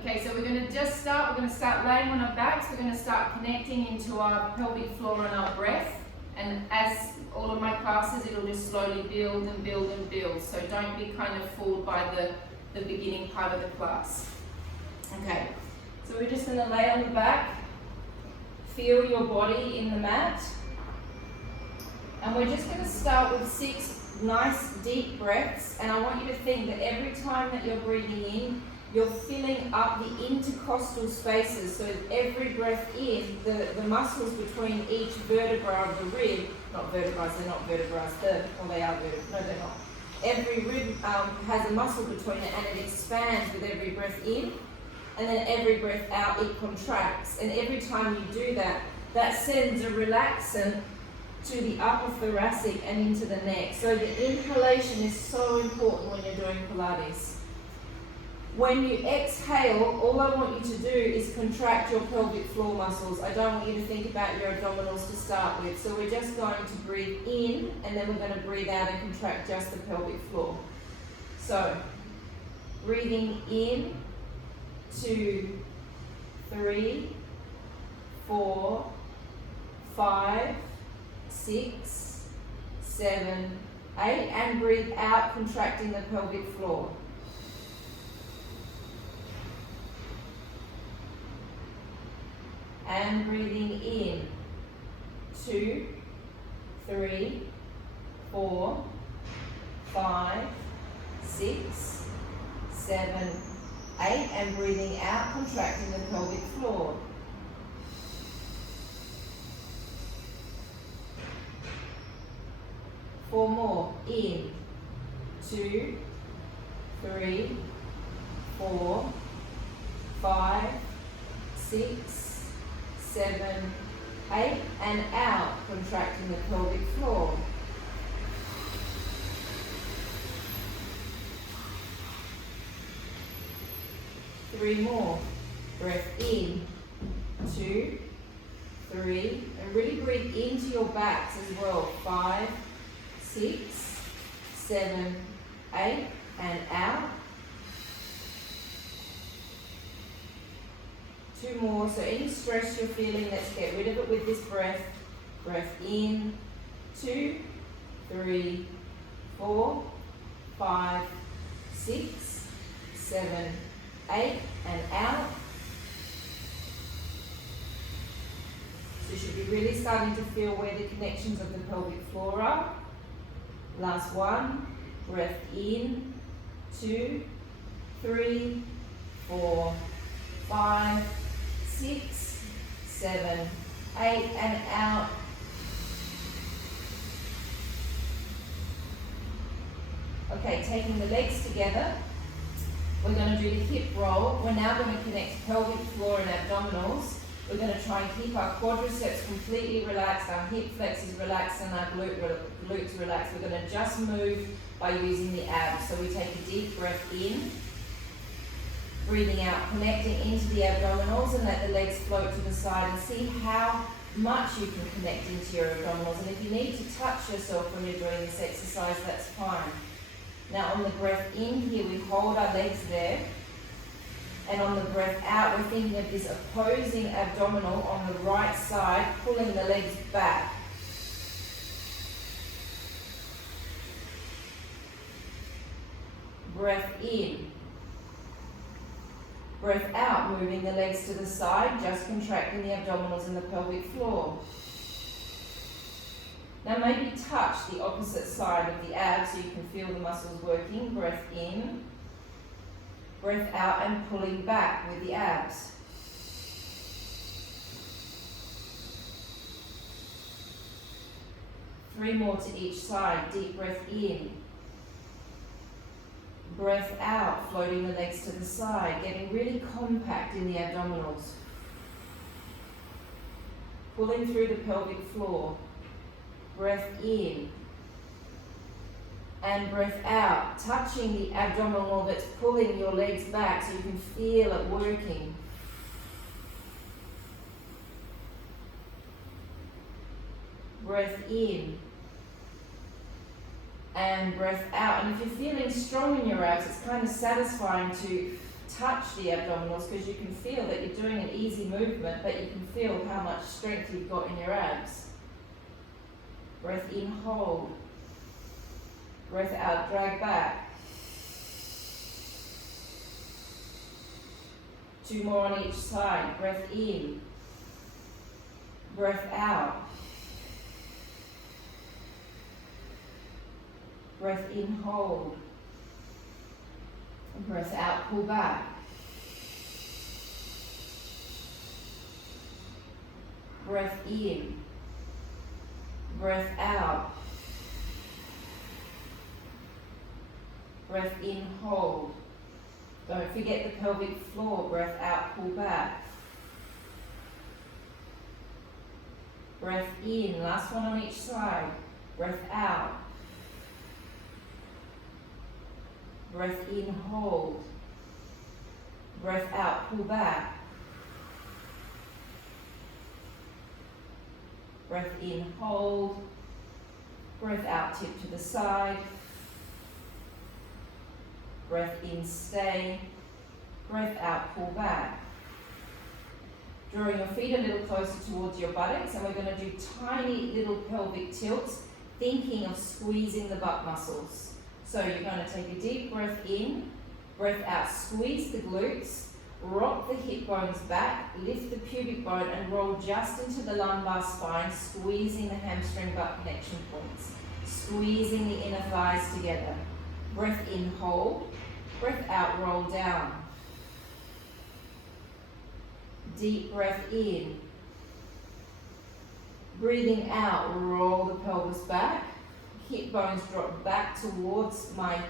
Okay, so we're going to start laying on our backs. We're going to start connecting into our pelvic floor and our breath. And as all of my classes, it'll just slowly build and build and build. So don't be kind of fooled by the beginning part of the class. Okay, so we're just going to lay on the back. Feel your body in the mat. And we're just going to start with 6 nice deep breaths. And I want you to think that every time that you're breathing in, you're filling up the intercostal spaces. So every breath in, the muscles between each vertebra of the rib, not vertebrae, they're not vertebrae, they are vertebrae, no they're not. Every rib has a muscle between it and it expands with every breath in, and then every breath out it contracts. And every time you do that, that sends a relaxant to the upper thoracic and into the neck. So the inhalation is so important when you're doing Pilates. When you exhale, all I want you to do is contract your pelvic floor muscles. I don't want you to think about your abdominals to start with. So we're just going to breathe in, and then we're going to breathe out and contract just the pelvic floor. So, breathing in, 2, 3, 4, 5, 6, 7, 8, and breathe out, contracting the pelvic floor. And breathing in, 2, 3, 4, 5, 6, 7, 8, and breathing out, contracting the pelvic floor. Four more. In, 2, 3, 4, 5, 6, 7, 8, and out, contracting the pelvic floor. Three more. Breath in, 2, 3, and really breathe into your backs as well. 5, 6, 7, 8, and out. 2 more. So any stress you're feeling, let's get rid of it with this breath. Breath in, 2, 3, 4, 5, 6, 7, 8, and out. So you should be really starting to feel where the connections of the pelvic floor are. Last one. Breath in, 2, 3, 4, 5, 6, 7, 8, and out. Okay, taking the legs together, we're going to do the hip roll. We're now going to connect pelvic floor and abdominals. We're going to try and keep our quadriceps completely relaxed, our hip flexors relaxed, and our glutes relaxed. We're going to just move by using the abs. So we take a deep breath in, breathing out, connecting into the abdominals, and let the legs float to the side, and see how much you can connect into your abdominals. And if you need to touch yourself when you're doing this exercise, that's fine. Now on the breath in here, we hold our legs there. And on the breath out, we're thinking of this opposing abdominal on the right side, pulling the legs back. Breath in. Breath out, moving the legs to the side, just contracting the abdominals and the pelvic floor. Now maybe touch the opposite side of the abs so you can feel the muscles working. Breath in. Breath out and pulling back with the abs. Three more to each side. Deep breath in. Breath out, floating the legs to the side, getting really compact in the abdominals. Pulling through the pelvic floor. Breath in. And breath out, touching the abdominal that's pulling your legs back so you can feel it working. Breath in. And breath out. And if you're feeling strong in your abs, it's kind of satisfying to touch the abdominals because you can feel that you're doing an easy movement, but you can feel how much strength you've got in your abs. Breath in, hold. Breath out, drag back. 2 more on each side. Breath in. Breath out. Breath in, hold. Breath out, pull back. Breath in. Breath out. Breath in, hold. Don't forget the pelvic floor. Breath out, pull back. Breath in, last one on each side. Breath out. Breath in, hold. Breath out, pull back. Breath in, hold. Breath out, tip to the side. Breath in, stay. Breath out, pull back. Drawing your feet a little closer towards your buttocks, and we're going to do tiny little pelvic tilts, thinking of squeezing the butt muscles. So you're going to take a deep breath in, breath out, squeeze the glutes, rock the hip bones back, lift the pubic bone and roll just into the lumbar spine, squeezing the hamstring butt connection points, squeezing the inner thighs together. Breath in, hold, breath out, roll down. Deep breath in, breathing out, roll the pelvis back, hip bones drop back towards my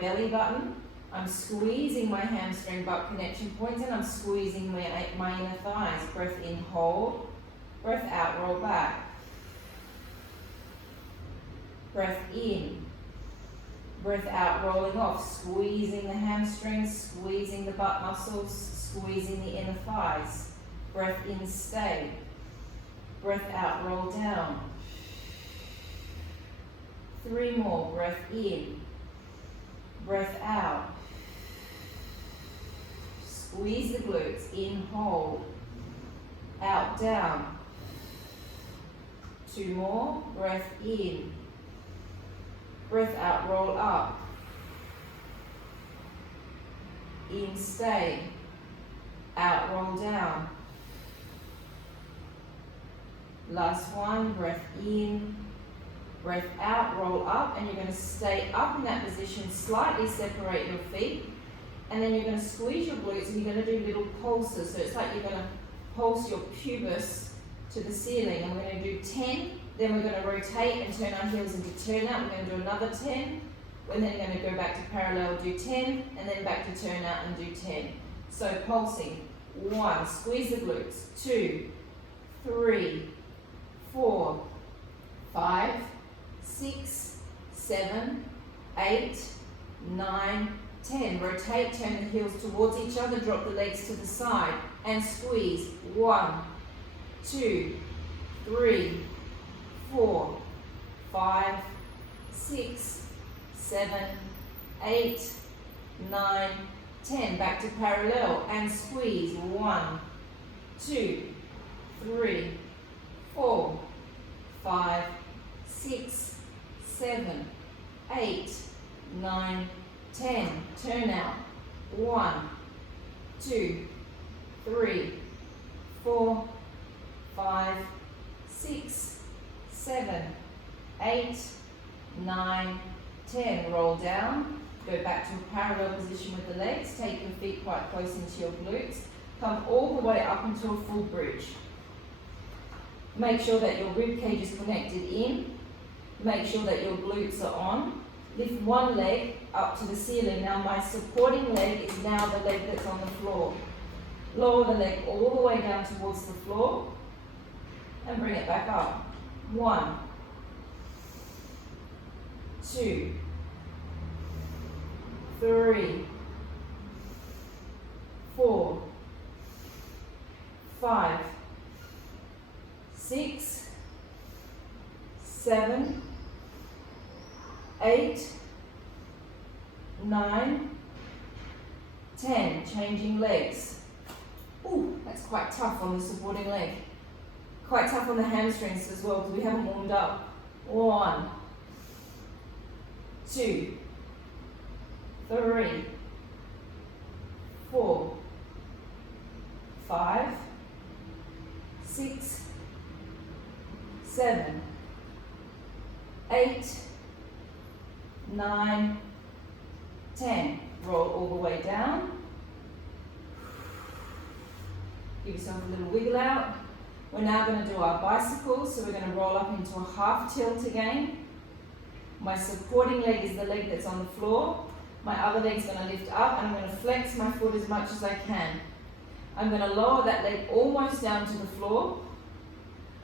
belly button. I'm squeezing my hamstring butt connection points and I'm squeezing my inner thighs. Breath in, hold, breath out, roll back. Breath in, breath out, rolling off, squeezing the hamstrings, squeezing the butt muscles, squeezing the inner thighs. Breath in, stay. Breath out, roll down. 3 more, breath in, breath out. Squeeze the glutes, in, hold, out, down. 2 more, breath in, breath out, roll up. In, stay, out, roll down. Last one, breath in, breath out, roll up, and you're going to stay up in that position, slightly separate your feet, and then you're going to squeeze your glutes and you're going to do little pulses. So it's like you're going to pulse your pubis to the ceiling, and we're going to do 10, then we're going to rotate and turn our heels into turn out. We're going to do another 10, and then you're going to go back to parallel, do 10, and then back to turn out and do 10. So pulsing, 1, squeeze the glutes, 2, 3, 4, 5, 6, 7, 8, 9, 10. Rotate, turn the heels towards each other, drop the legs to the side, and squeeze. 1, 2, 3, 4, 5, 6, 7, 8, 9, 10. Back to parallel and squeeze. 1, 2, 3, 4, 5, 6, 7, 8, 9, 10. Turn out. 1, 2, 3, 4, 5, 6, 7, 8, 9, 10. Roll down. Go back to a parallel position with the legs. Take your feet quite close into your glutes. Come all the way up into a full bridge. Make sure that your rib cage is connected in. Make sure that your glutes are on. Lift one leg up to the ceiling. Now my supporting leg is now the leg that's on the floor. Lower the leg all the way down towards the floor and bring it back up. 1, 2, 3, 4, 5, 6, 7, 8, 9, 10, changing legs. Ooh, that's quite tough on the supporting leg. Quite tough on the hamstrings as well because we haven't warmed up. 1, 2, 3, 4, 5, 6, 7, 8, 9, 10. Roll all the way down. Give yourself a little wiggle out. We're now going to do our bicycles, so we're going to roll up into a half tilt again. My supporting leg is the leg that's on the floor. My other leg's going to lift up, and I'm going to flex my foot as much as I can. I'm going to lower that leg almost down to the floor.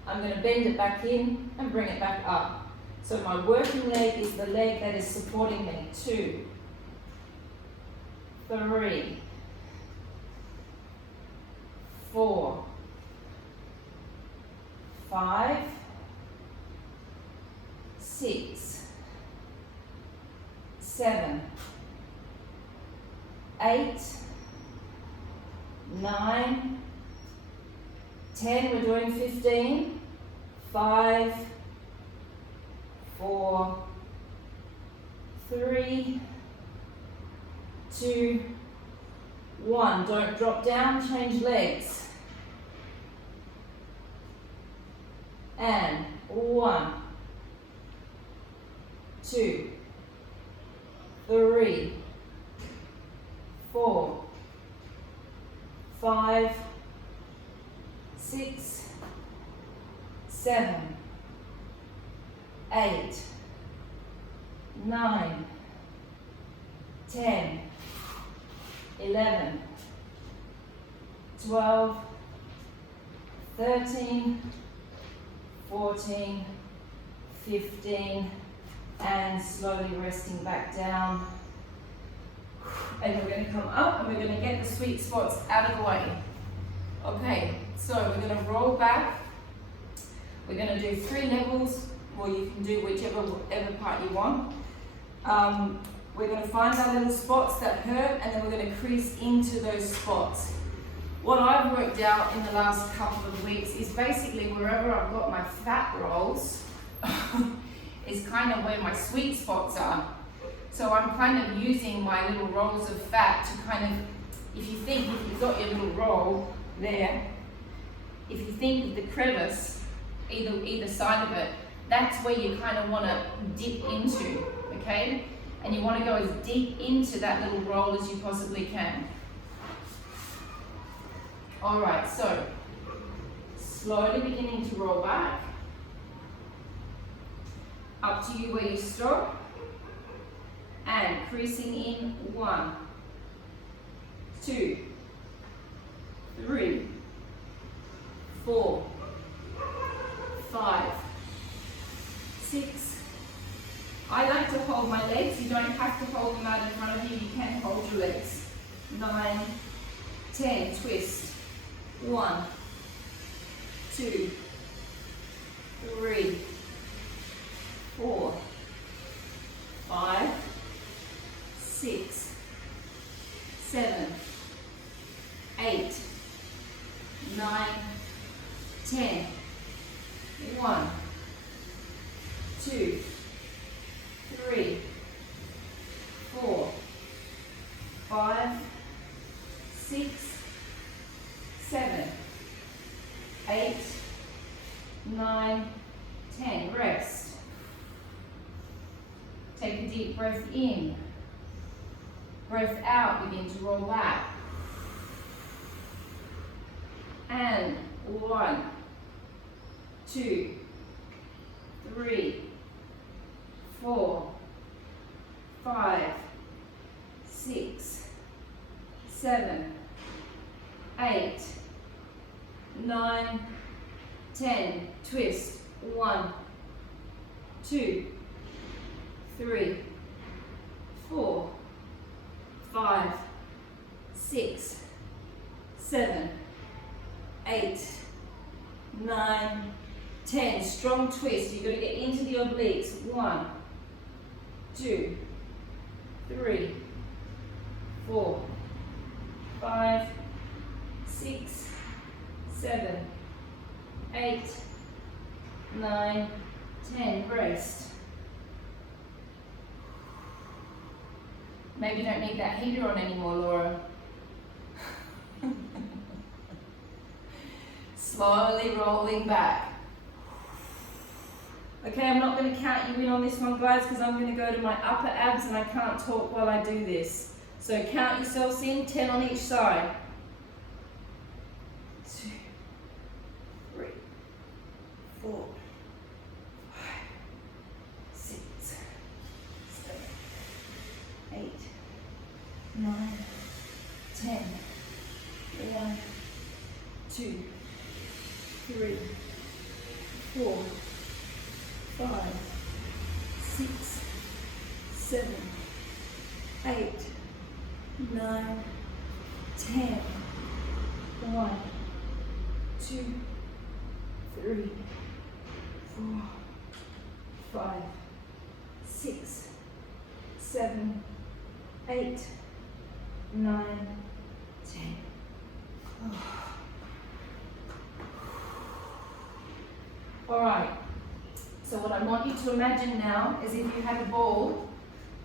I'm going to bend it back in and bring it back up. So my working leg is the leg that is supporting me. 2, 3, 4, 5, 6, 7, 8, 9, 10. We're doing 15. 5, 4, 3, 2, 1. Don't drop down, change legs. And 1, 2, 3, 4, 5, 6, 7, 8, 9, 10, 11, 12, 13, 14, 15, and slowly resting back down. And we're going to come up and we're going to get the sweet spots out of the way. Okay, so we're going to roll back. We're going to do 3 levels, or you can do whatever part you want. We're going to find our little spots that hurt, and then we're going to crease into those spots. What I've worked out in the last couple of weeks is basically wherever I've got my fat rolls is kind of where my sweet spots are. So I'm kind of using my little rolls of fat to kind of, if you think, if you've got your little roll there, if you think of the crevice, either side of it, that's where you kind of want to dip into, okay? And you want to go as deep into that little roll as you possibly can. All right, so slowly beginning to roll back. Up to you where you stop. And creasing in 1, 2, 3, 4, 5, 6. I like to hold my legs. You don't have to hold them out in front of you. You can hold your legs. 9, 10. Twist. 1, 2, 3, 4, 5, 6, 7, 8, 9, 10. 1, 2, 3, 4, 5, 6, 7, 8, 9, 10. Rest. Take a deep breath in. Breath out, begin to roll back. And 1, 2, 3, 4, 5, 6, 7, 8, 9, 10. Twist. 1, 2, 3, 4, 5, 6, 7, 8, 9, 10. Strong twist. You've got to get into the obliques. 1, 2, 3, 4, 5, 6, 7, 8, 9, 10. Rest. Maybe you don't need that heater on anymore, Laura. Slowly rolling back. Okay, I'm not going to count you in on this one, guys, because I'm going to go to my upper abs and I can't talk while I do this. So count yourselves in, 10 on each side. 2, 3, 4, 5, 6, 7, 8, 9, 10. 1, 2, 3, 4, 5, 6, 7, 8, 9, 10. 1, 2, 3, 4, 5, 6, 7, 8, 9, 10. All right. So what I want you to imagine now is if you had a ball,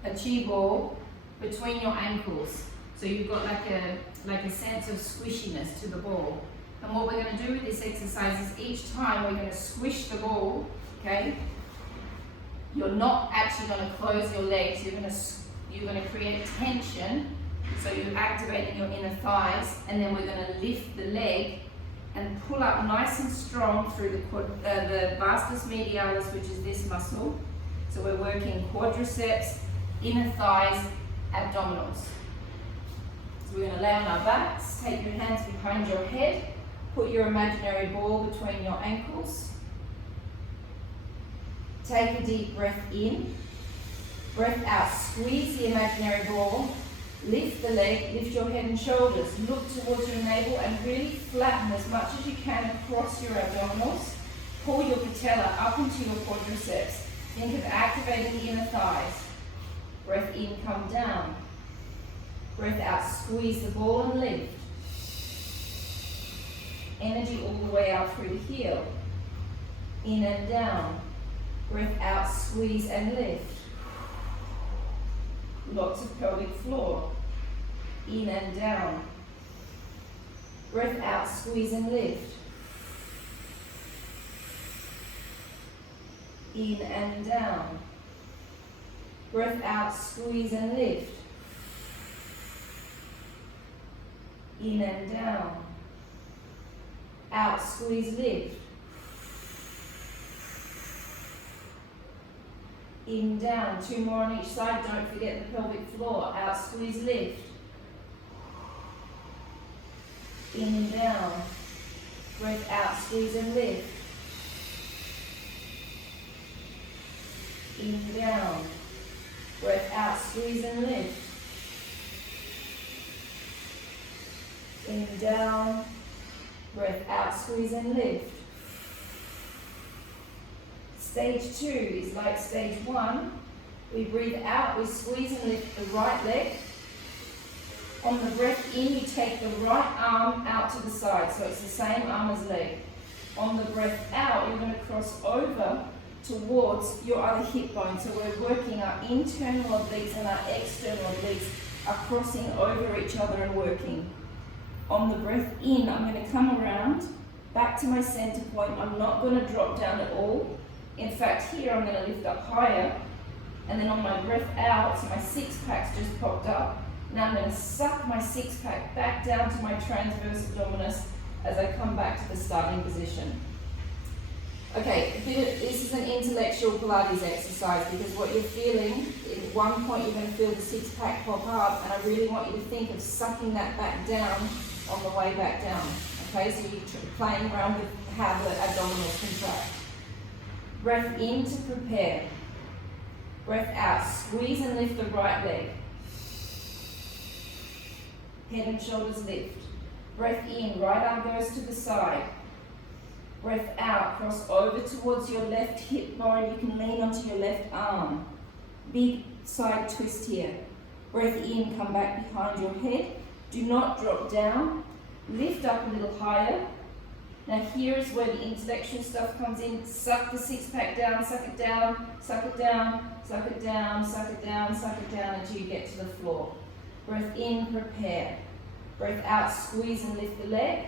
a chi ball, between your ankles. So you've got like a sense of squishiness to the ball. And what we're going to do with this exercise is each time we're going to squish the ball, okay? You're not actually going to close your legs. You're going to create tension. So you're activating your inner thighs, and then we're going to lift the leg and pull up nice and strong through the vastus medialis, which is this muscle. So we're working quadriceps, inner thighs, abdominals. So we're going to lay on our backs, take your hands behind your head, put your imaginary ball between your ankles. Take a deep breath in, breath out, squeeze the imaginary ball, lift the leg, lift your head and shoulders, look towards your navel and really flatten as much as you can across your abdominals. Pull your patella up into your quadriceps. Think of activating the inner thighs. Breath in, come down. Breath out, squeeze the ball and lift. Energy all the way out through the heel. In and down. Breath out, squeeze and lift. Lots of pelvic floor. In and down. Breath out, squeeze and lift. In and down. Breath out, squeeze and lift. In and down. Out, squeeze, lift. In, down. 2 more on each side. Don't forget the pelvic floor. Out, squeeze, lift. In, down. Breath out, squeeze and lift. In, down. Breath out, squeeze and lift. In, down. Breath out, squeeze and lift. Stage 2 is like stage 1. We breathe out, we squeeze and lift the right leg. On the breath in, you take the right arm out to the side, so it's the same arm as leg. On the breath out, you're going to cross over towards your other hip bone. So we're working our internal obliques and our external obliques are crossing over each other and working. On the breath in, I'm going to come around back to my center point. I'm not going to drop down at all. In fact, here I'm going to lift up higher. And then on my breath out, so my six-pack's just popped up. Now I'm going to suck my six-pack back down to my transverse abdominis as I come back to the starting position. Okay, this is an intellectual Pilates exercise because what you're feeling, at one point you're going to feel the six-pack pop up, and I really want you to think of sucking that back down on the way back down. Okay, so you're playing around with how the abdominals contract. Breath in to prepare. Breath out, squeeze and lift the right leg. Head and shoulders lift. Breath in, right arm goes to the side. Breath out, cross over towards your left hip bone. You can lean onto your left arm. Big side twist here. Breath in, come back behind your head. Do not drop down. Lift up a little higher. Now here is where the intellectual stuff comes in. Suck the six-pack down, suck it down, suck it down, suck it down, suck it down, suck it down until you get to the floor. Breath in, prepare. Breath out, squeeze and lift the leg.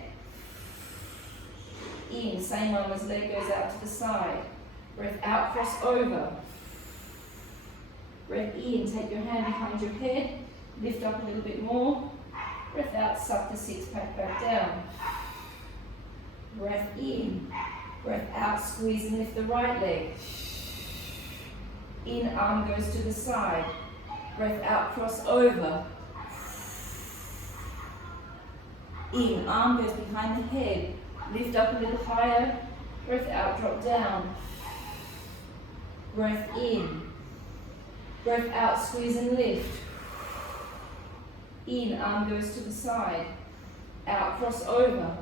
In, same arm as leg goes out to the side. Breath out, cross over. Breath in, take your hand behind your head, lift up a little bit more. Breath out, suck the six-pack back down. Breath in, breath out, squeeze and lift the right leg. In, arm goes to the side. Breath out, cross over. In, arm goes behind the head. Lift up a little higher. Breath out, drop down. Breath in. Breath out, squeeze and lift. In, arm goes to the side. Out, cross over.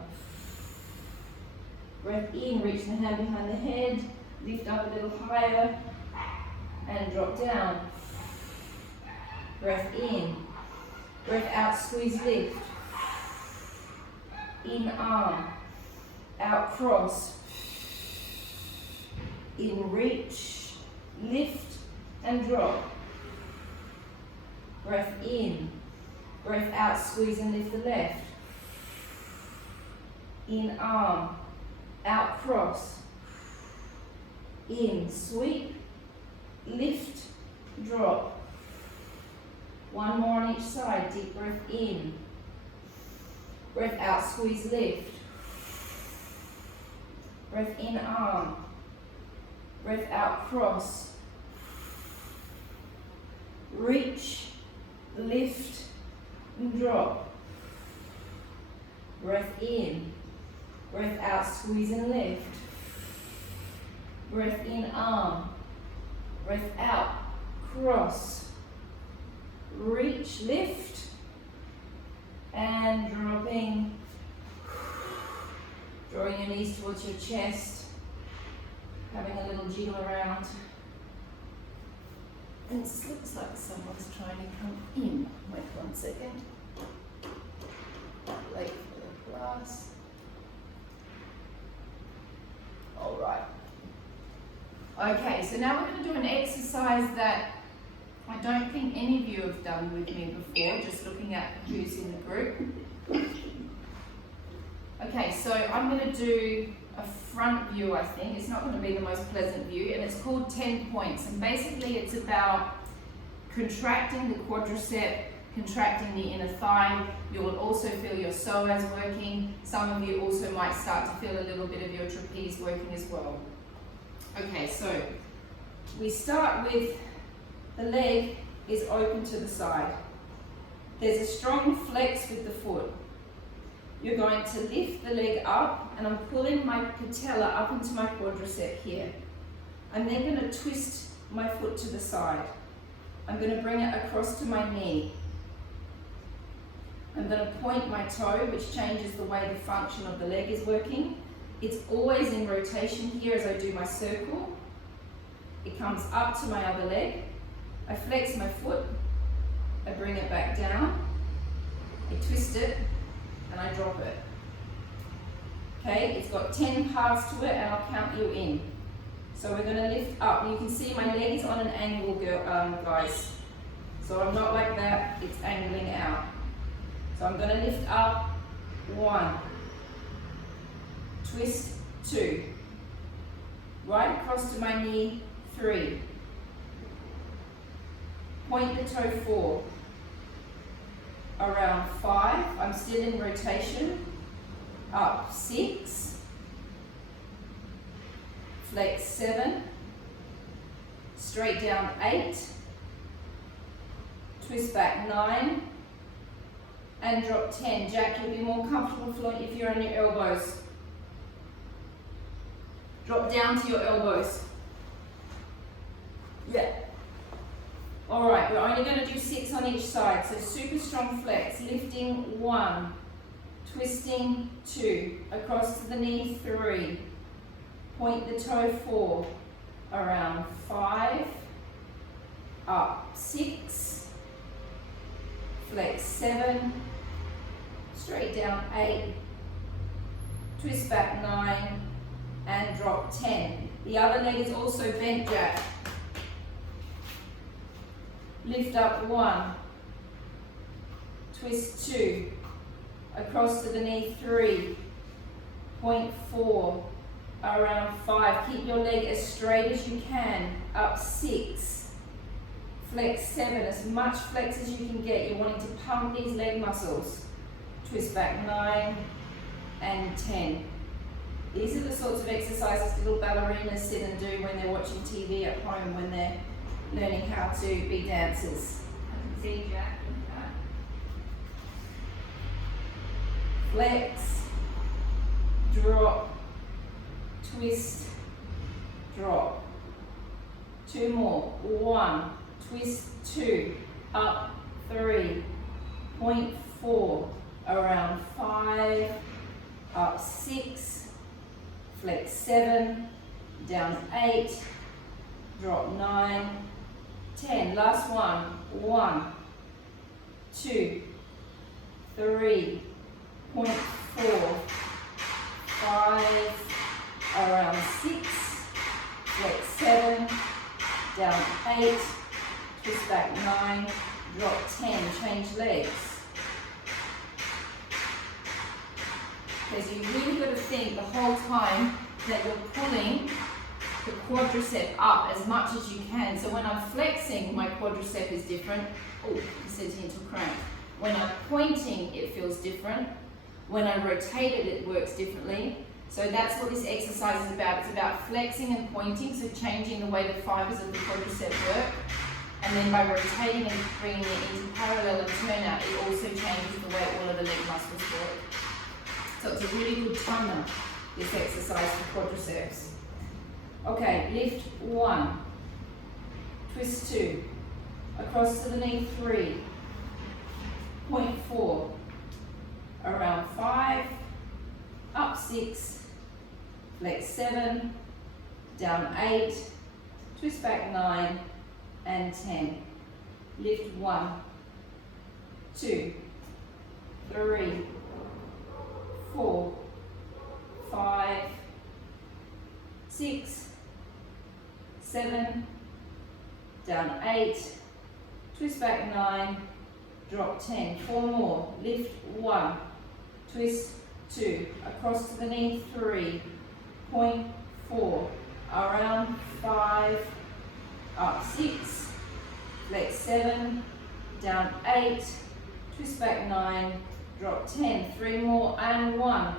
Breath in, reach the hand behind the head. Lift up a little higher. And drop down. Breath in. Breath out, squeeze, lift. In, arm. Out, cross. In, reach. Lift and drop. Breath in. Breath out, squeeze and lift the left. In, arm. Out, cross. In, sweep. Lift, drop. One more on each side. Deep breath in. Breath out, squeeze, lift. Breath in, arm. Breath out, cross. Reach, lift, and drop. Breath in. Breath out, squeeze and lift. Breath in, arm. Breath out, cross. Reach, lift, and dropping. Drawing your knees towards your chest. Having a little jiggle around. And it looks like someone's trying to come in. Wait 1 second. Wait for the glass. All right. Okay, so now we're going to do an exercise that I don't think any of you have done with me before, just looking at who's in the group. Okay, so I'm going to do a front view, I think. It's not going to be the most pleasant view, and it's called 10 points. And basically it's about contracting the quadricep, contracting the inner thigh. You will also feel your psoas working. Some of you also might start to feel a little bit of your trapeze working as well. Okay, so we start with the leg is open to the side. There's a strong flex with the foot. You're going to lift the leg up, and I'm pulling my patella up into my quadricep here. I'm then going to twist my foot to the side. I'm going to bring it across to my knee. I'm going to point my toe, which changes the way the function of the leg is working. It's always in rotation here as I do my circle. It comes up to my other leg. I flex my foot. I bring it back down. I twist it, and I drop it. Okay, it's got 10 paths to it, and I'll count you in. So we're going to lift up. You can see my leg is on an angle, guys. So I'm not like that, it's angling out. So I'm going to lift up, 1, twist, 2, right across to my knee, 3, point the toe 4, around 5, I'm still in rotation, up 6, flex 7, straight down 8, twist back 9, and drop 10. Jack, you'll be more comfortable if you're on your elbows. Drop down to your elbows. Yeah. Alright, we're only going to do 6 on each side. So super strong flex. Lifting 1, twisting 2, across to the knee 3, point the toe 4, around 5, up 6, flex 7, straight down 8, twist back 9, and drop 10. The other leg is also bent jack. Lift up 1, twist 2, across to the knee 3, point 4, around 5. Keep your leg as straight as you can, up 6, flex 7, as much flex as you can get. You're wanting to pump these leg muscles. Twist back 9 and 10. These are the sorts of exercises little ballerinas sit and do when they're watching TV at home, when they're learning how to be dancers. See, Jack, flex, drop, twist, drop. 2 more. 1, twist 2, up 3, point 4, around 5, up 6, flex 7, down 8, drop 9, 10. Last one. 1, 2, 3, point 4, 5, around 6, flex 7, down 8, twist back 9, drop 10, change legs. Because you really got to think the whole time that you're pulling the quadricep up as much as you can. So when I'm flexing, my quadricep is different. Oh, you said into cramp. When I'm pointing, it feels different. When I rotate it, it works differently. So that's what this exercise is about. It's about flexing and pointing, so changing the way the fibers of the quadricep work. And then by rotating and bringing it into parallel and turnout, it also changes the way all of the leg muscles work. So it's a really good toner, this exercise for quadriceps. Okay, lift 1, twist 2, across to the knee 3, point 4, around 5, up 6, flex 7, down 8, twist back 9, and 10. Lift 1, 2, 3, 4, 5, 6, 7, down 8, twist back 9, drop 10. 4 more. Lift 1, twist 2, across to the knee 3, point 4, around 5, up 6, flex 7, down 8, twist back 9, drop 10. 3 more and 1,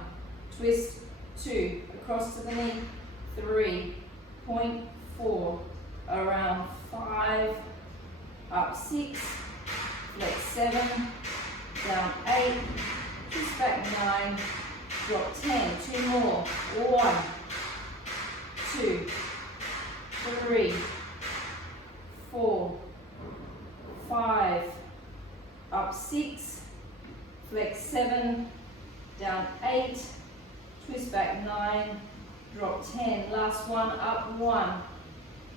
twist 2, across to the knee 3, point 4, around 5, up 6, flex 7, down 8, twist back 9, drop 10. 2 more. 1, 2, 3, 4, 5, up 6, flex 7, down 8, twist back 9, drop 10. Last one, up 1,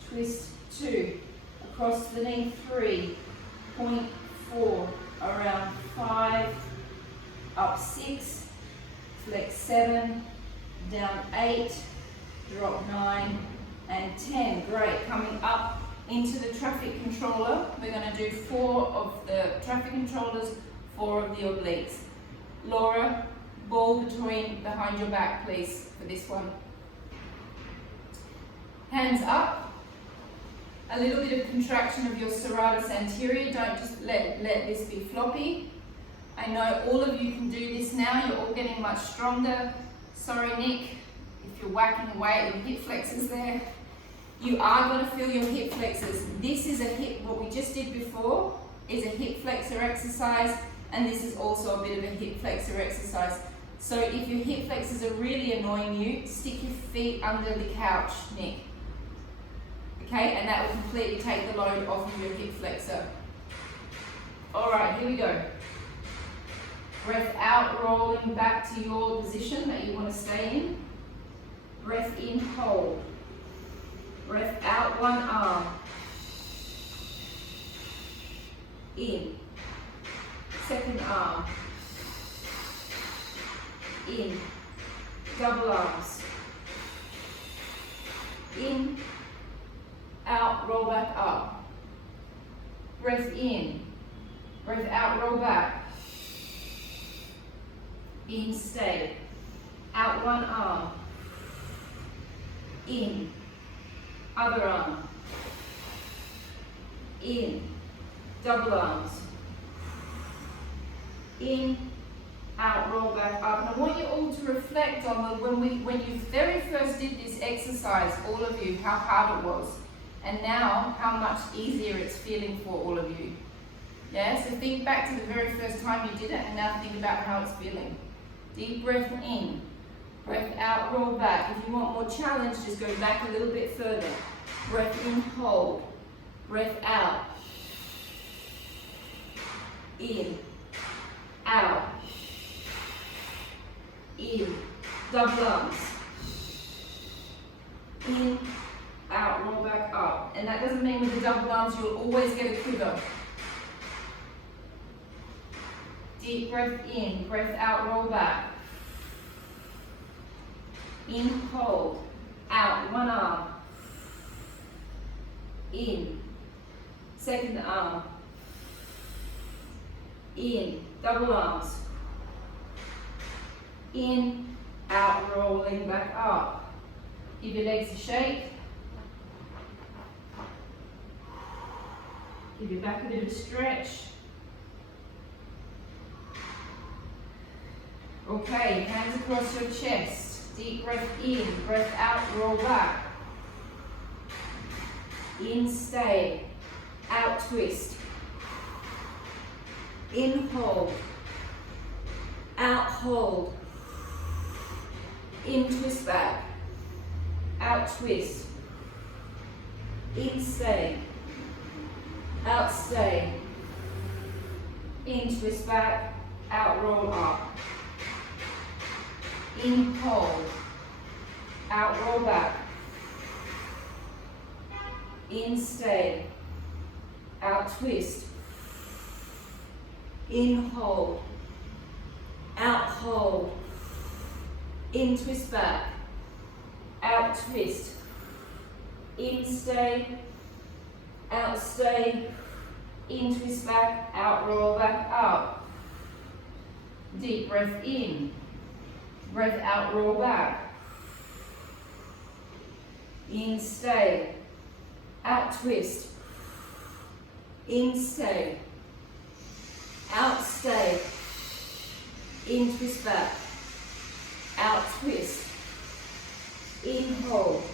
twist 2, across the knee 3, point 4, around 5, up 6, flex 7, down 8, drop 9, and 10. Great. Coming up into the traffic controller, we're going to do 4 of the traffic controllers, 4 of the obliques. Laura, ball behind your back, please, for this one. Hands up. A little bit of contraction of your serratus anterior. Don't just let this be floppy. I know all of you can do this now. You're all getting much stronger. Sorry, Nick, if you're whacking away at your hip flexors there. You are going to feel your hip flexors. This is a hip, what we just did before is a hip flexor exercise, and this is also a bit of a hip flexor exercise. So if your hip flexors are really annoying you, stick your feet under the couch, Nick. Okay, and that will completely take the load off of your hip flexor. All right, here we go. Breath out, rolling back to your position that you want to stay in. Breath in, hold. Breath out, one arm. In. Second arm. in, double arms, in, out, roll back up, breath in, breath out, roll back, in, stay, out one arm, in, other arm, in, double arms, in, out, roll back up. And I want you all to reflect on when you very first did this exercise, all of you, how hard it was. And now, how much easier it's feeling for all of you. Yeah, so think back to the very first time you did it and now think about how it's feeling. Deep breath in, breath out, roll back. If you want more challenge, just go back a little bit further. Breath in, hold. Breath out. In, out. In, double arms. In, out, roll back up. And that doesn't mean with the double arms you'll always get a quiver. Deep breath in, breath out, roll back. In, hold, out, one arm. In, second arm. In, double arms. In, out, rolling back up. Give your legs a shake. Give your back a bit of a stretch. Okay, hands across your chest. Deep breath in, breath out, roll back. In, stay. Out, twist. In, hold. Out, hold. In, twist back. Out, twist. In, stay. Out, stay. In, twist back. Out, roll up. In, hold. Out, roll back. In, stay. Out, twist. In, hold. Out, hold. In, twist back. Out, twist. In, stay. Out, stay. In, twist back. Out, roll back up. Deep breath in. Breath out, roll back. In, stay. Out, twist. In, stay. Out, stay. In, twist back. Out, twist. In, hold.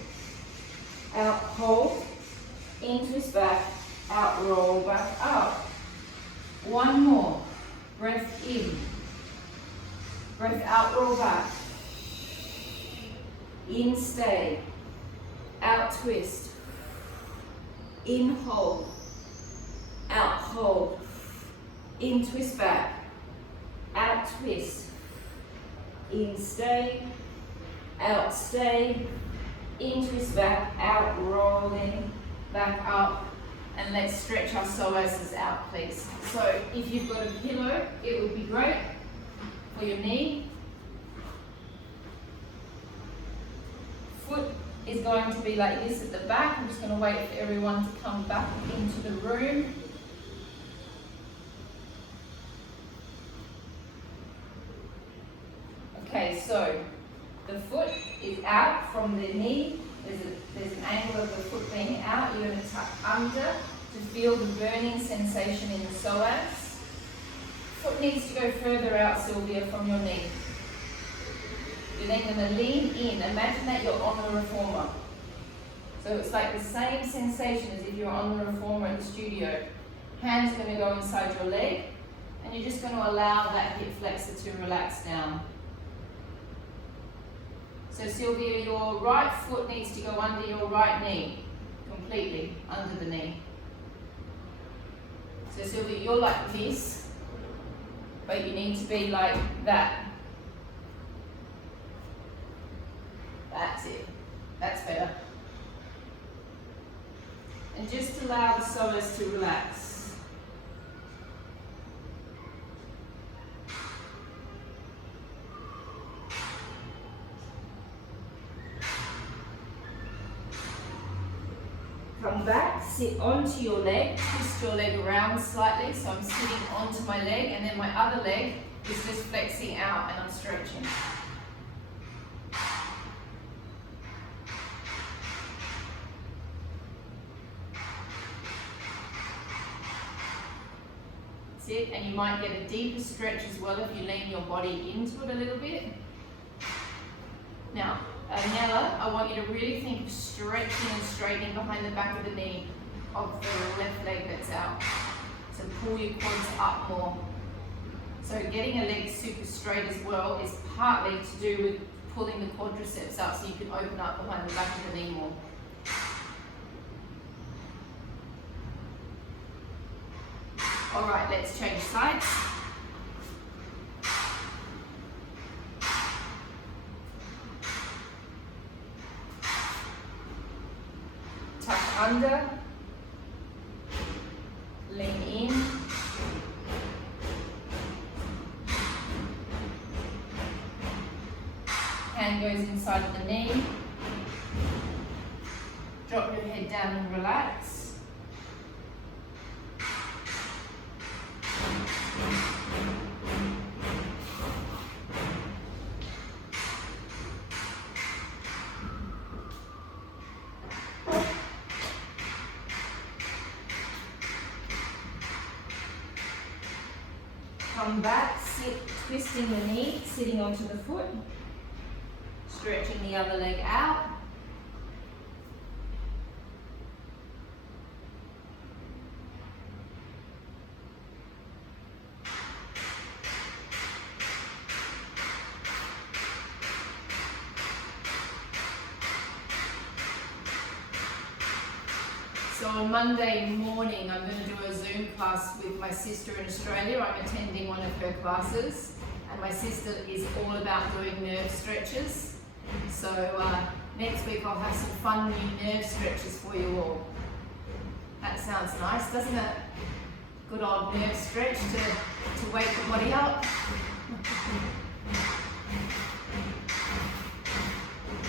Out, hold. In, twist back. Out, roll back up. One more. Breath in. Breath out, roll back. In, stay. Out, twist. In, hold. Out, hold. In, twist back. Out, twist. In, stay. Out, stay. In, twist back. Out, rolling back up. And let's stretch our psoas out, please. So if you've got a pillow, it would be great for your knee. Foot is going to be like this at the back. I'm just going to wait for everyone to come back into the room. Okay, so the foot is out from the knee. There's an angle of the foot being out. You're going to tuck under to feel the burning sensation in the psoas. Foot needs to go further out, Sylvia, from your knee. You're then going to lean in. Imagine that you're on the reformer. So it's like the same sensation as if you're on the reformer at the studio. Hands are going to go inside your leg, and you're just going to allow that hip flexor to relax down. So Sylvia, your right foot needs to go under your right knee, completely under the knee. So Sylvia, you're like this, but you need to be like that. That's it. That's better. And just allow the psoas to relax. Come back, sit onto your leg, twist your leg around slightly, so I'm sitting onto my leg, and then my other leg is just flexing out and I'm stretching. That's it, and you might get a deeper stretch as well if you lean your body into it a little bit. Now, Nella, I want you to really think of stretching and straightening behind the back of the knee of the left leg that's out. So pull your quads up more. So getting a leg super straight as well is partly to do with pulling the quadriceps up so you can open up behind the back of the knee more. All right, let's change sides. Tuck under, lean in, hand goes inside of the knee, drop your head down and relax. Come back, sit, twisting the knee, sitting onto the foot, stretching the other leg out. So on Monday morning, I'm going to do a Zoom class with my sister in Australia. I'm attending one of her classes, and my sister is all about doing nerve stretches. So next week I'll have some fun new nerve stretches for you all. That sounds nice, doesn't it? Good old nerve stretch to wake the body up.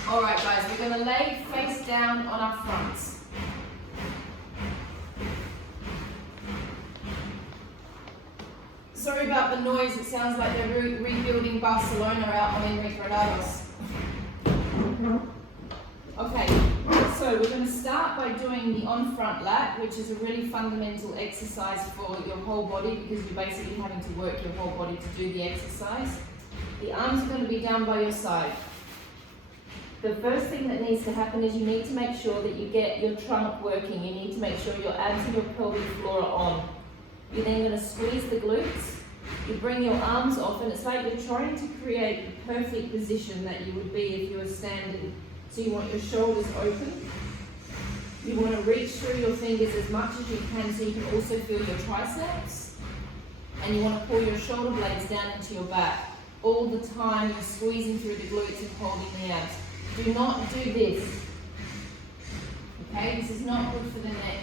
All right, guys, we're going to lay face down on our fronts. Sorry about the noise, it sounds like they're rebuilding Barcelona out on Enrique Granados. Okay, so we're going to start by doing the on-front lat, which is a really fundamental exercise for your whole body because you're basically having to work your whole body to do the exercise. The arms are going to be down by your side. The first thing that needs to happen is you need to make sure that you get your trunk working. You need to make sure your abs and your pelvic floor are on. You're then going to squeeze the glutes. You bring your arms off, and it's like you're trying to create the perfect position that you would be if you were standing. So you want your shoulders open. You want to reach through your fingers as much as you can so you can also feel your triceps. And you want to pull your shoulder blades down into your back. All the time you're squeezing through the glutes and holding the abs. Do not do this. Okay, this is not good for the neck.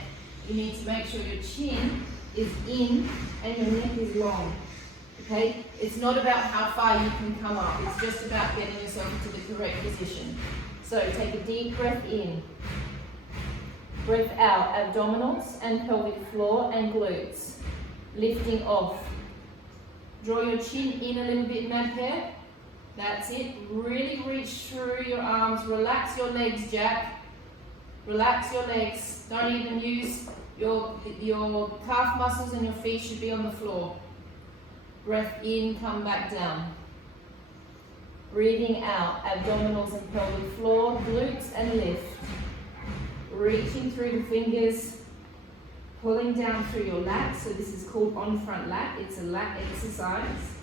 You need to make sure your chin is in and your neck is long. Okay, it's not about how far you can come up, it's just about getting yourself into the correct position. So take a deep breath in, breath out, abdominals and pelvic floor and glutes, lifting off. Draw your chin in a little bit, Madhair. That's it, really reach through your arms, relax your legs, Jack. Relax your legs, don't even use your calf muscles, and your feet should be on the floor. Breath in, come back down. Breathing out, abdominals and pelvic floor, glutes and lift. Reaching through the fingers, pulling down through your lat. So this is called on-front lat. It's a lat exercise.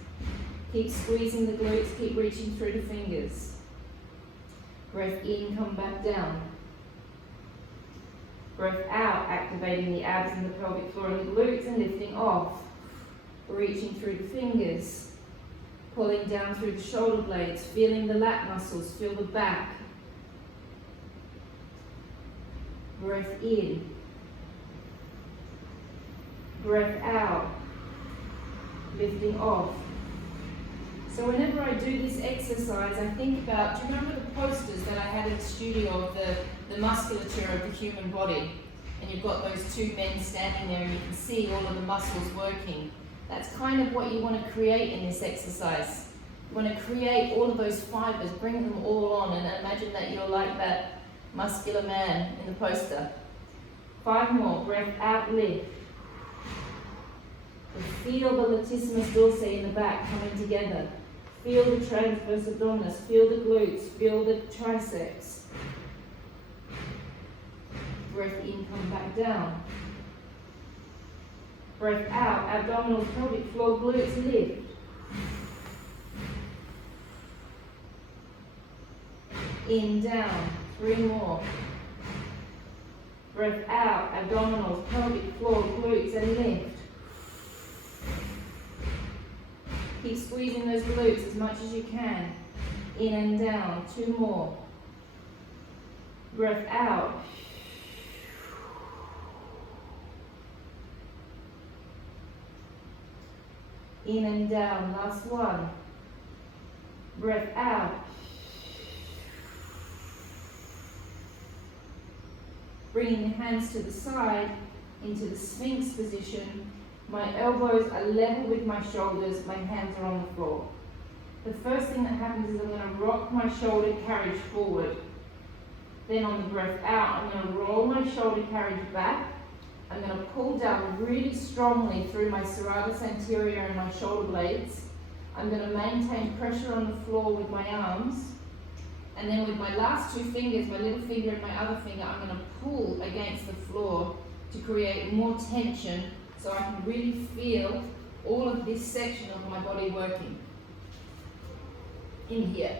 Keep squeezing the glutes, keep reaching through the fingers. Breath in, come back down. Breath out, activating the abs and the pelvic floor and the glutes and lifting off. Reaching through the fingers, pulling down through the shoulder blades, feeling the lat muscles, feel the back. Breath in. Breath out, lifting off. So whenever I do this exercise, I think about, do you remember the posters that I had in the studio of the musculature of the human body? and you've got those two men standing there and you can see all of the muscles working. That's kind of what you want to create in this exercise. You want to create all of those fibers, bring them all on, and imagine that you're like that muscular man in the poster. 5 more, breath out, lift. Feel the latissimus dorsi in the back coming together. Feel the transverse abdominis, feel the glutes, feel the triceps. Breath in, come back down. Breath out, abdominals, pelvic floor, glutes, lift. In, down, 3 more. Breath out, abdominals, pelvic floor, glutes, and lift. Keep squeezing those glutes as much as you can. In and down, 2 more. Breath out. In and down, last one. Breath out. Bringing the hands to the side into the Sphinx position. My elbows are level with my shoulders, my hands are on the floor. The first thing that happens is I'm going to rock my shoulder carriage forward. Then on the breath out, I'm going to roll my shoulder carriage back. I'm going to pull down really strongly through my serratus anterior and my shoulder blades. I'm going to maintain pressure on the floor with my arms. And then with my last 2 fingers, my little finger and my other finger, I'm going to pull against the floor to create more tension so I can really feel all of this section of my body working. In here.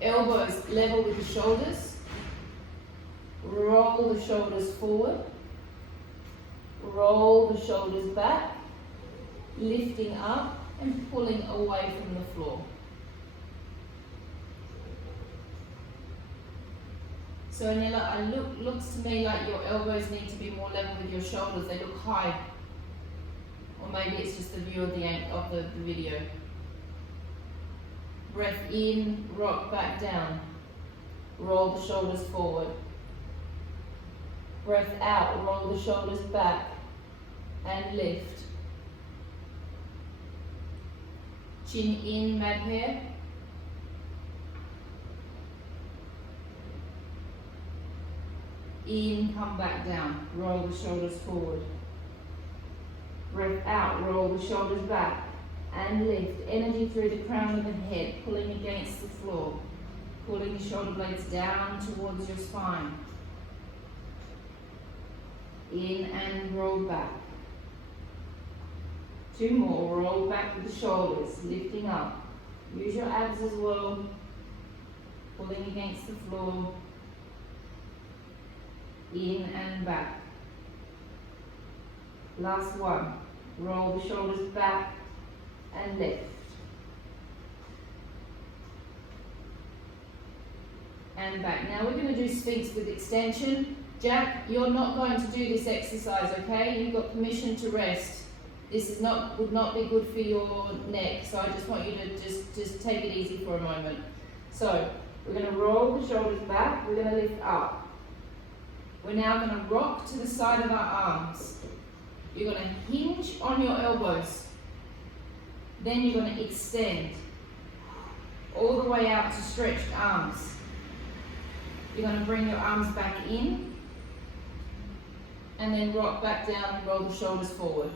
Elbows level with the shoulders. Roll the shoulders forward. Roll the shoulders back. Lifting up and pulling away from the floor. So Anila, it looks to me like your elbows need to be more level with your shoulders. They look high. Or maybe it's just the view of the video. Breath in, rock back down. Roll the shoulders forward. Breath out, roll the shoulders back and lift. Chin in, mad hair. In, come back down, roll the shoulders forward. Breath out, roll the shoulders back and lift. Energy through the crown of the head, pulling against the floor. Pulling the shoulder blades down towards your spine. In and roll back. 2 more, roll back with the shoulders, lifting up. Use your abs as well. Pulling against the floor. In and back. Last one. Roll the shoulders back and lift. And back. Now we're going to do Sphinx with extension. Jack, you're not going to do this exercise, okay? You've got permission to rest. This is would not be good for your neck, so I just want you to just take it easy for a moment. So we're going to roll the shoulders back. We're going to lift up. We're now going to rock to the side of our arms. You're going to hinge on your elbows. Then you're going to extend all the way out to stretched arms. You're going to bring your arms back in and then rock back down and roll the shoulders forward.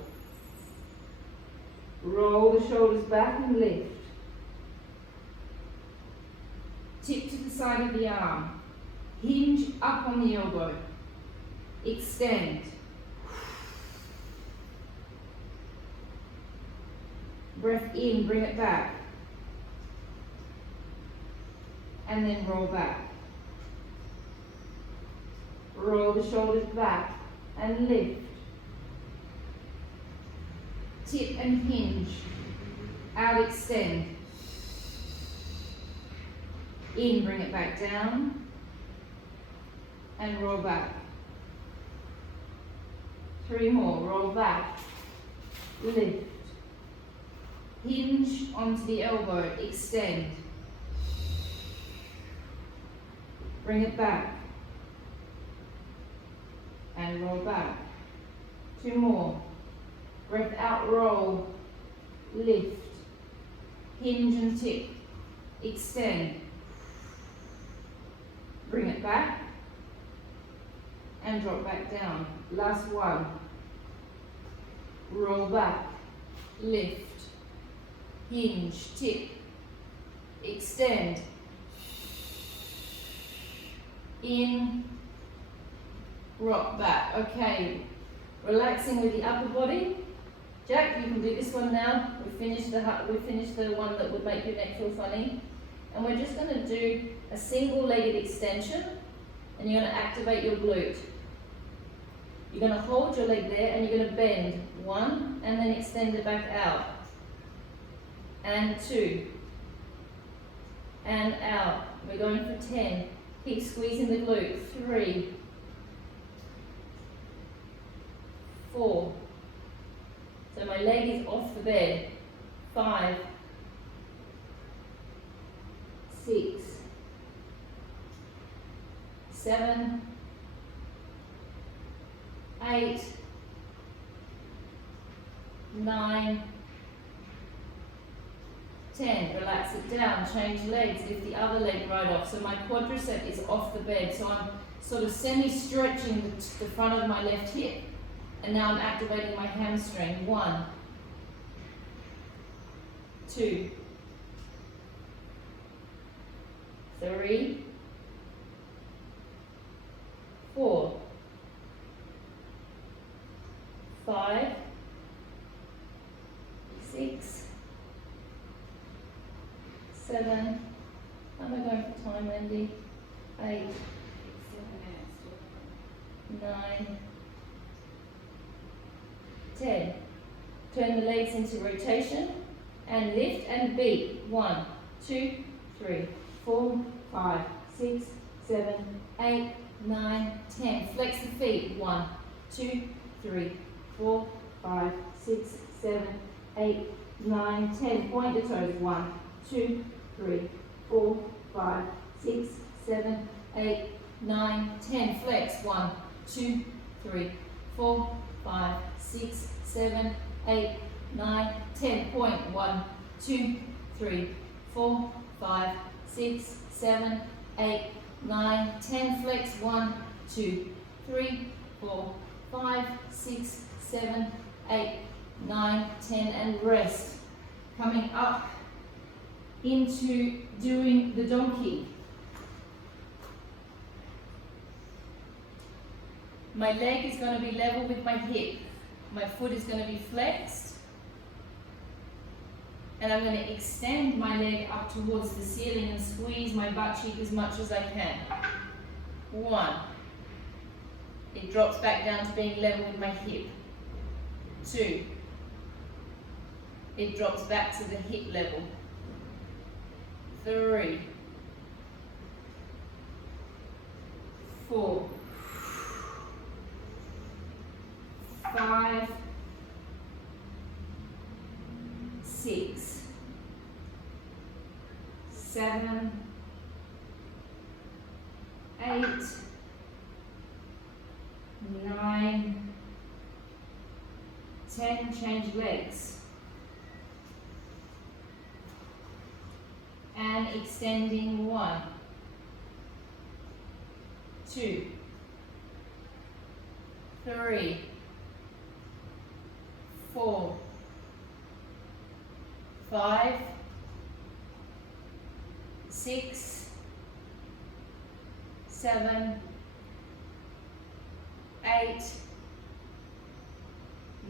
Roll the shoulders back and lift. Tip to the side of the arm. Hinge up on the elbow. Extend. Breath in, bring it back. And then roll back. Roll the shoulders back and lift. Tip and hinge. Out, extend. In, bring it back down. And roll back. 3 more, roll back, lift, hinge onto the elbow, extend, bring it back, and roll back. 2 more. Breath out, roll, lift, hinge and tip, extend. Bring it back and drop back down. Last one. Roll back, lift, hinge, tip, extend. In, rock back. Okay, relaxing with the upper body. Jack, you can do this one now. We finished the one that would make your neck feel funny. And we're just going to do a single-legged extension, and you're going to activate your glute. You're going to hold your leg there, and you're going to bend 1, and then extend it back out. And 2. And out. We're going for 10. Keep squeezing the glute. 3. 4. So my leg is off the bed. 5. 6. 7. 8. 9. 10. Relax it down. Change legs. Lift the other leg right off. So my quadricep is off the bed. So I'm sort of semi-stretching the front of my left hip. And now I'm activating my hamstring. 1, 2, 3, 4, 5, 6, 7. How am I going for time, Andy? 8, 9, 10. Turn the legs into rotation and lift and beat. 1, 2, 3, 4, 5, 6, 7, 8, 9, 10. Flex the feet. 1, 2, 3, 4, 5, 6, 7, 8, 9, 10. Point the toes. 1, 2, 3, 4, 5, 6, 7, 8, 9, 10. Flex. 1, 2, 3, 4, 5, 6, 7, 8, 9, 10. Point. 1, 2, 3, 4, 5, 6, 7, 8, 9, 10. Flex. 1, 2, 3, 4, 5, 6, 7, 8, 9, 10. And rest. Coming up into doing the donkey. My leg is going to be level with my hip. My foot is going to be flexed. And I'm going to extend my leg up towards the ceiling and squeeze my butt cheek as much as I can. 1. It drops back down to being level with my hip. 2. It drops back to the hip level. 3. 4. 5, 6, 7, 8, 9, 10. Change legs. And extending. 1, 2, 3, 4, 5, 6, 7, 8,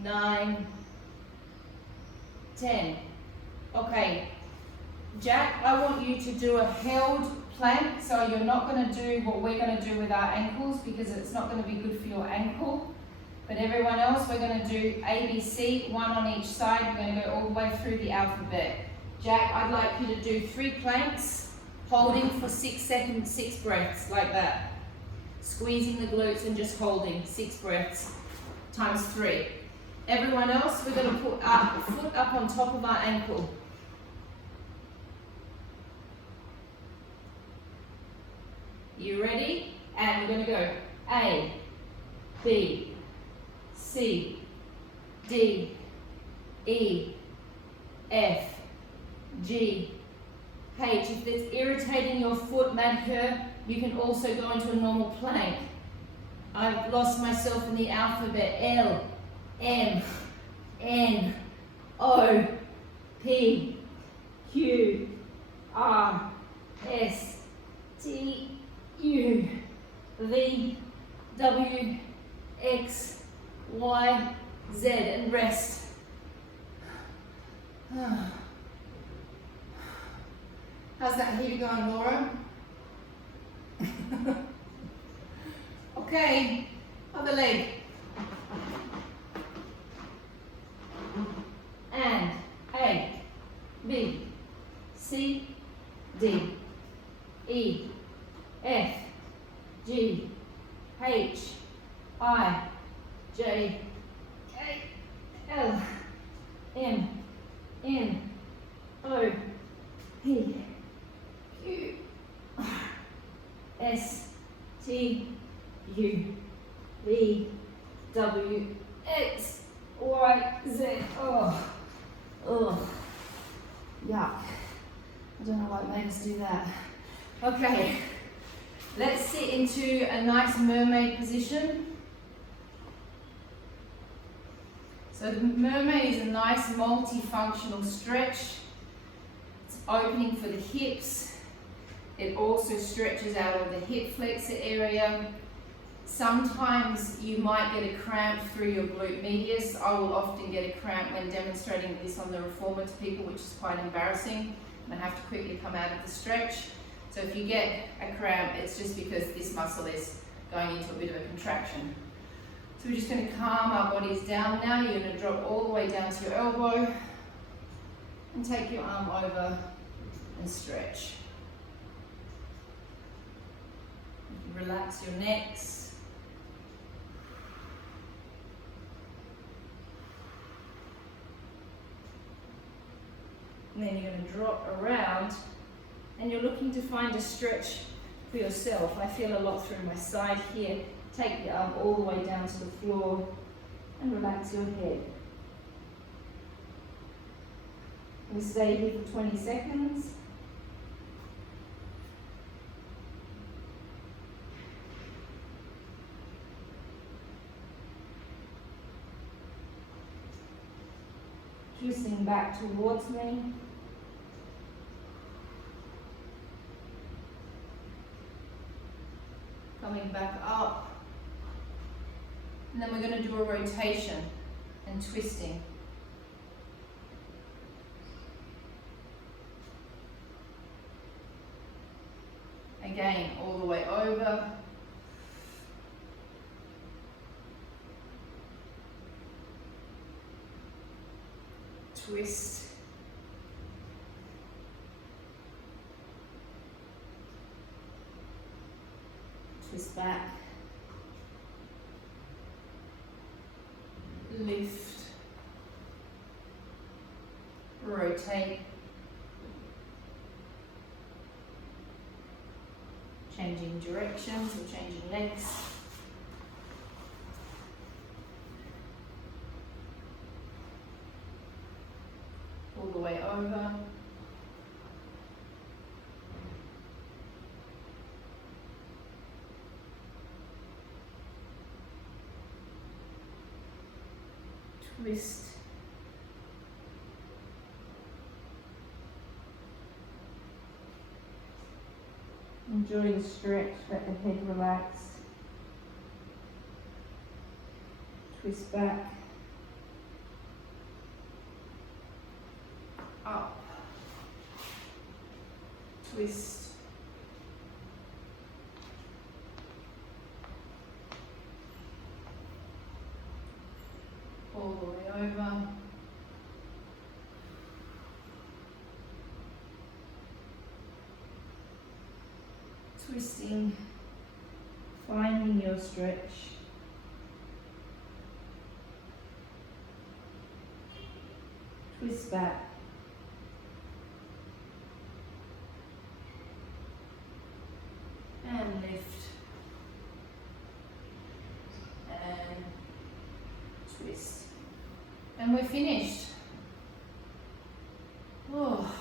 9, 10. Okay, Jack, I want you to do a held plank, so you're not going to do what we're going to do with our ankles because it's not going to be good for your ankle. But everyone else, we're going to do ABC, 1 on each side. We're going to go all the way through the alphabet. Jack, I'd like you to do 3 planks, holding for 6 seconds, 6 breaths, like that. Squeezing the glutes and just holding, 6 breaths, times 3. Everyone else, we're going to put our foot up on top of our ankle. You ready? And we're going to go A, B, C, D, E, F, G, H. If it's irritating your foot, Madhur, you can also go into a normal plank. I've lost myself in the alphabet. L, M, N, O, P, Q, R, S, T, U, V, W, X, Y, Z, and rest. How's that heater going, Laura? Okay, other leg. And A, B, C, D, E, F, G, H, I, J, K, L, M, N, O, P, Q, R, S, T, U, V, W, X, Y, Z. Oh, oh, yuck. I don't know what made us do that. Okay, let's sit into a nice mermaid position. So the mermaid is a nice multifunctional stretch. It's opening for the hips. It also stretches out of the hip flexor area. Sometimes you might get a cramp through your glute medius. I will often get a cramp when demonstrating this on the reformer to people, which is quite embarrassing. And I have to quickly come out of the stretch. So if you get a cramp, it's just because this muscle is going into a bit of a contraction. So we're just going to calm our bodies down now. You're going to drop all the way down to your elbow and take your arm over and stretch. Relax your necks. And then you're going to drop around and you're looking to find a stretch for yourself. I feel a lot through my side here. Take the arm all the way down to the floor and relax your head. We stay here for 20 seconds. Twisting back towards me. Coming back up. And then we're going to do a rotation and twisting. Again, all the way over. Twist. Twist back. Lift. Rotate. Changing directions or changing legs. All the way over. Twist. Enjoy the stretch, let the head relax. Twist back. Up. Twist. All the way over. Twisting, finding your stretch. Twist back. And lift. And twist. And we're finished. Oh.